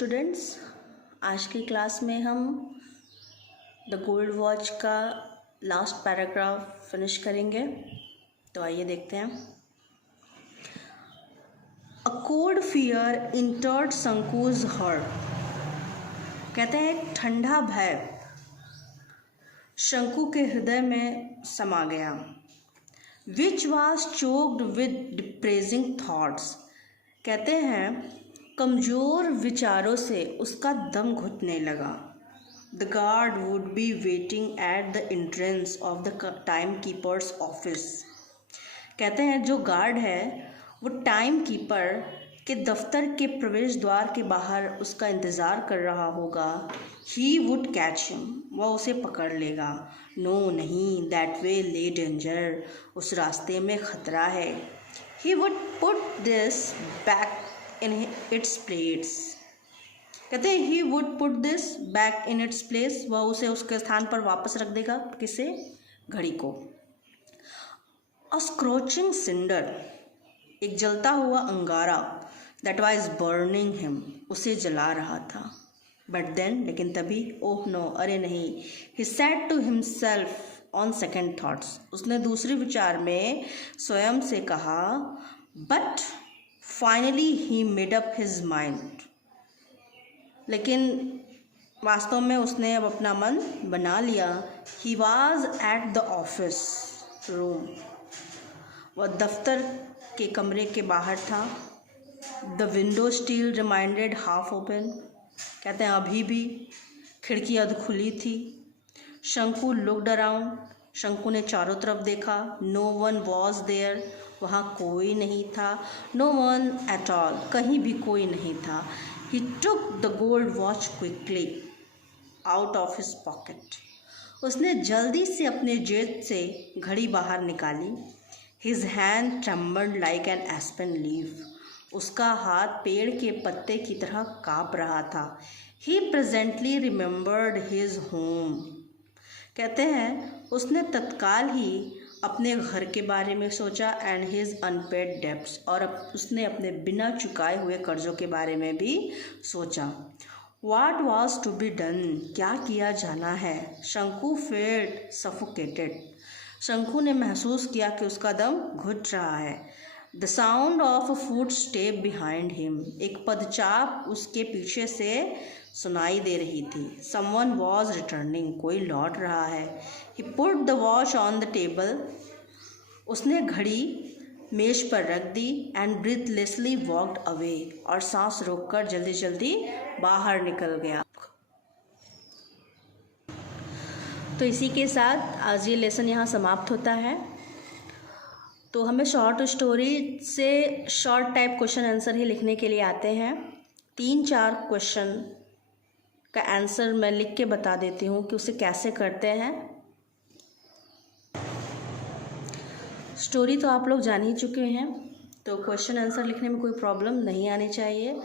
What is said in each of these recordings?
Students, आज की class में हम द गोल्ड वॉच का लास्ट पैराग्राफ फिनिश करेंगे। तो आइए देखते हैं। A cold fear entered Shanku's heart. कहते हैं एक ठंडा भय शंकु के हृदय में समा गया। Which was choked with depressing thoughts. कहते हैं कमज़ोर विचारों से उसका दम घुटने लगा। The guard would be waiting at the entrance of the time keepers office. कहते हैं जो गार्ड है वो टाइम कीपर के दफ्तर के प्रवेश द्वार के बाहर उसका इंतज़ार कर रहा होगा। ही वुड कैच हिम, वह उसे पकड़ लेगा। नो नहीं, दैट वे ले डेंजर, उस रास्ते में ख़तरा है। He would put this back in its place. कहते हैं he would put this back in its place, वह उसे उसके स्थान पर वापस रख देगा। किसे? घड़ी को। अ स्क्रोचिंग सिंडर, एक जलता हुआ अंगारा, दैट वाज बर्निंग हिम, उसे जला रहा था। बट देन, लेकिन तभी, ओह नो, अरे नहीं, he said to himself on second thoughts, उसने दूसरे विचार में स्वयं से कहा। But finally he made up his mind, लेकिन वास्तव में उसने अब अपना मन बना लिया। He was at the office room, वह दफ्तर के कमरे के बाहर था। The window still reminded half open. कहते हैं अभी भी खिड़की अध खुली थी। शंकु लुक्ड अराउंड, शंकु ने चारों तरफ देखा। नो वन वॉज देयर, वहाँ कोई नहीं था। नो वन एट ऑल, कहीं भी कोई नहीं था। He took the gold watch quickly out of his pocket, उसने जल्दी से अपने जेब से घड़ी बाहर निकाली। His hand trembled like an aspen leaf, उसका हाथ पेड़ के पत्ते की तरह काँप रहा था। ही प्रेजेंटली रिमेंबर्ड हिज होम। कहते हैं उसने तत्काल ही अपने घर के बारे में सोचा एंड हिज अनपेड डेब्ट्स, और उसने अपने बिना चुकाए हुए कर्जों के बारे में भी सोचा। What was to be done, क्या किया जाना है। शंकु फेल्ट सफोकेटेड, शंकु ने महसूस किया कि उसका दम घुट रहा है। The sound of a foot step behind him, एक पदचाप उसके पीछे से सुनाई दे रही थी। समवन वॉज रिटर्निंग, कोई लौट रहा है। He put the watch on the table, उसने घड़ी मेज पर रख दी। एंड ब्रीथलेसली वॉक्ड अवे, और सांस रोककर जल्दी जल्दी बाहर निकल गया। तो इसी के साथ आज ये लेसन यहाँ समाप्त होता है। तो हमें शॉर्ट स्टोरी से शॉर्ट टाइप क्वेश्चन आंसर ही लिखने के लिए आते हैं। 3-4 क्वेश्चन का आंसर मैं लिख के बता देती हूँ कि उसे कैसे करते हैं। स्टोरी तो आप लोग जान ही चुके हैं, तो क्वेश्चन आंसर लिखने में कोई प्रॉब्लम नहीं आनी चाहिए।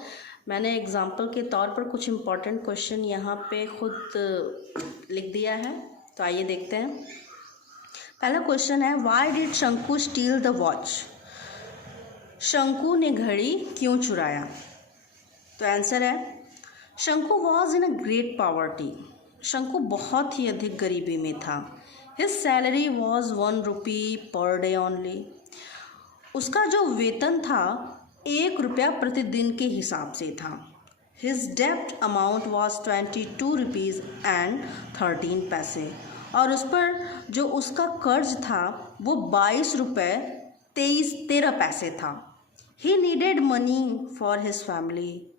मैंने एग्जाम्पल के तौर पर कुछ इम्पॉर्टेंट क्वेश्चन यहाँ पे खुद लिख दिया है, तो आइए देखते हैं। पहला क्वेश्चन है, वाई डिड शंकु स्टील द वॉच। शंकु ने घड़ी क्यों चुराया? तो आंसर है, शंकु was in a great poverty, शंकु बहुत ही अधिक गरीबी में था। His salary was 1 rupee per day only, उसका जो वेतन था 1 रुपया प्रतिदिन के हिसाब से था। हिज डेब्ट अमाउंट वॉज 22 रुपीज़ एंड 13 पैसे, और उस पर जो उसका कर्ज था वो 22 रुपये 13 पैसे था। He needed money for his family,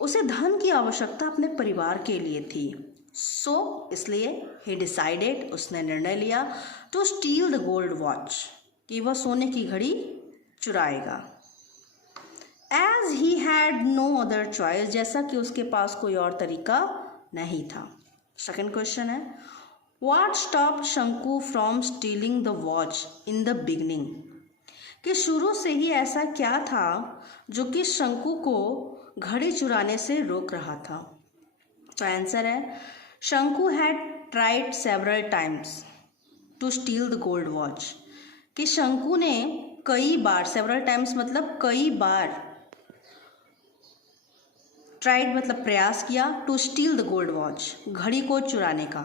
उसे धन की आवश्यकता अपने परिवार के लिए थी। सो इसलिए ही डिसाइडेड, उसने निर्णय लिया, to steal the gold watch, कि वह सोने की घड़ी चुराएगा। As he had no other choice, जैसा कि उसके पास कोई और तरीका नहीं था। सेकेंड क्वेश्चन है, what stopped Shanku from stealing the watch in the beginning, कि शुरू से ही ऐसा क्या था जो कि शंकु को घड़ी चुराने से रोक रहा था। तो आंसर है, Shanku had tried several times to steal the gold watch, कि शंकु ने कई बार, सेवरल टाइम्स मतलब कई बार, ट्राइड मतलब प्रयास किया, to steal the gold watch, घड़ी को चुराने का,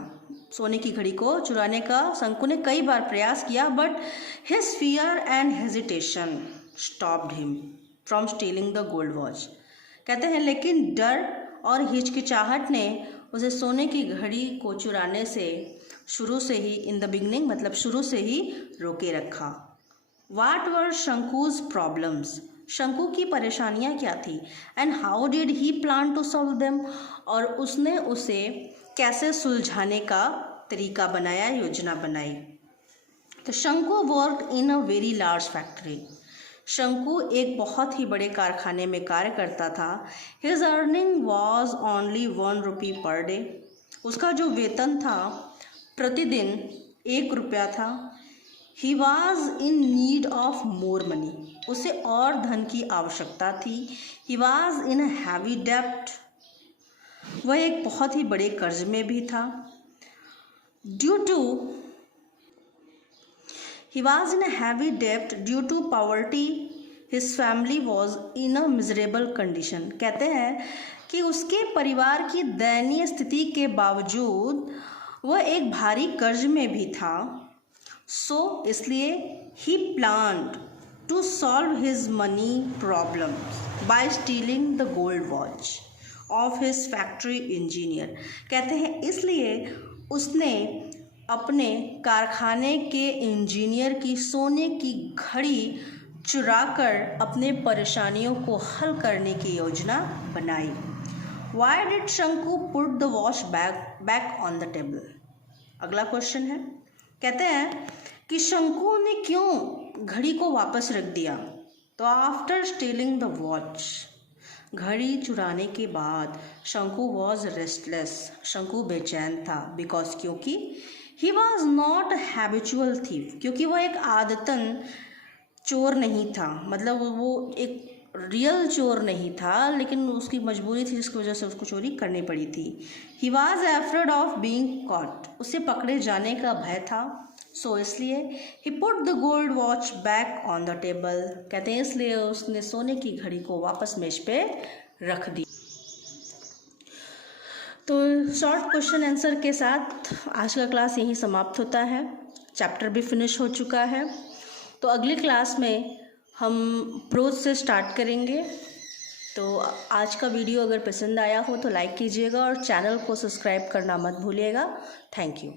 सोने की घड़ी को चुराने का शंकु ने कई बार प्रयास किया, but his fear and hesitation stopped him from stealing the gold watch. कहते हैं लेकिन डर और हिचकिचाहट ने उसे सोने की घड़ी को चुराने से शुरू से ही, इन द बिगनिंग मतलब शुरू से ही रोके रखा। वाट वर शंकुज प्रॉब्लम्स, शंकु की परेशानियां क्या थी, and how did he plan to solve them, और उसने उसे कैसे सुलझाने का तरीका बनाया, योजना बनाई। तो शंकु work in a very large factory, शंकु एक बहुत ही बड़े कारखाने में कार्य करता था। His earning was only 1 rupee per day, उसका जो वेतन था प्रतिदिन 1 रुपया था। ही was in need of more money, उसे और धन की आवश्यकता थी। He was in a heavy डेप्ट, वह एक बहुत ही बड़े कर्ज में भी था। Due to he was in a heavy डेप्ट due to poverty, his family was in a miserable condition. कहते हैं कि उसके परिवार की दयनीय स्थिति के बावजूद वह एक भारी कर्ज में भी था। सो इसलिए he planned to solve his money problems by stealing the gold watch of his factory engineer. कहते हैं इसलिए उसने अपने कारखाने के इंजीनियर की सोने की घड़ी चुराकर अपने परेशानियों को हल करने की योजना बनाई। Why did शंकु put the watch back on the table? अगला क्वेश्चन है, कहते हैं कि शंकु ने क्यों घड़ी को वापस रख दिया। तो आफ्टर स्टीलिंग द वॉच, घड़ी चुराने के बाद शंकु वॉज रेस्टलेस, शंकु बेचैन था। बिकॉज क्योंकि he was not habitual thief, क्योंकि वह एक आदतन चोर नहीं था, मतलब वो एक रियल चोर नहीं था, लेकिन उसकी मजबूरी थी जिसकी वजह से उसको चोरी करनी पड़ी थी। He was afraid of being caught, उसे पकड़े जाने का भय था। सो इसलिए he put the gold watch back on the table, कहते हैं इसलिए उसने सोने की घड़ी को वापस मेज पे रख दी। तो शॉर्ट क्वेश्चन आंसर के साथ आज का क्लास यहीं समाप्त होता है। चैप्टर भी फिनिश हो चुका है। तो अगली क्लास में हम प्रोज से स्टार्ट करेंगे। तो आज का वीडियो अगर पसंद आया हो तो लाइक कीजिएगा और चैनल को सब्सक्राइब करना मत भूलिएगा। Thank you.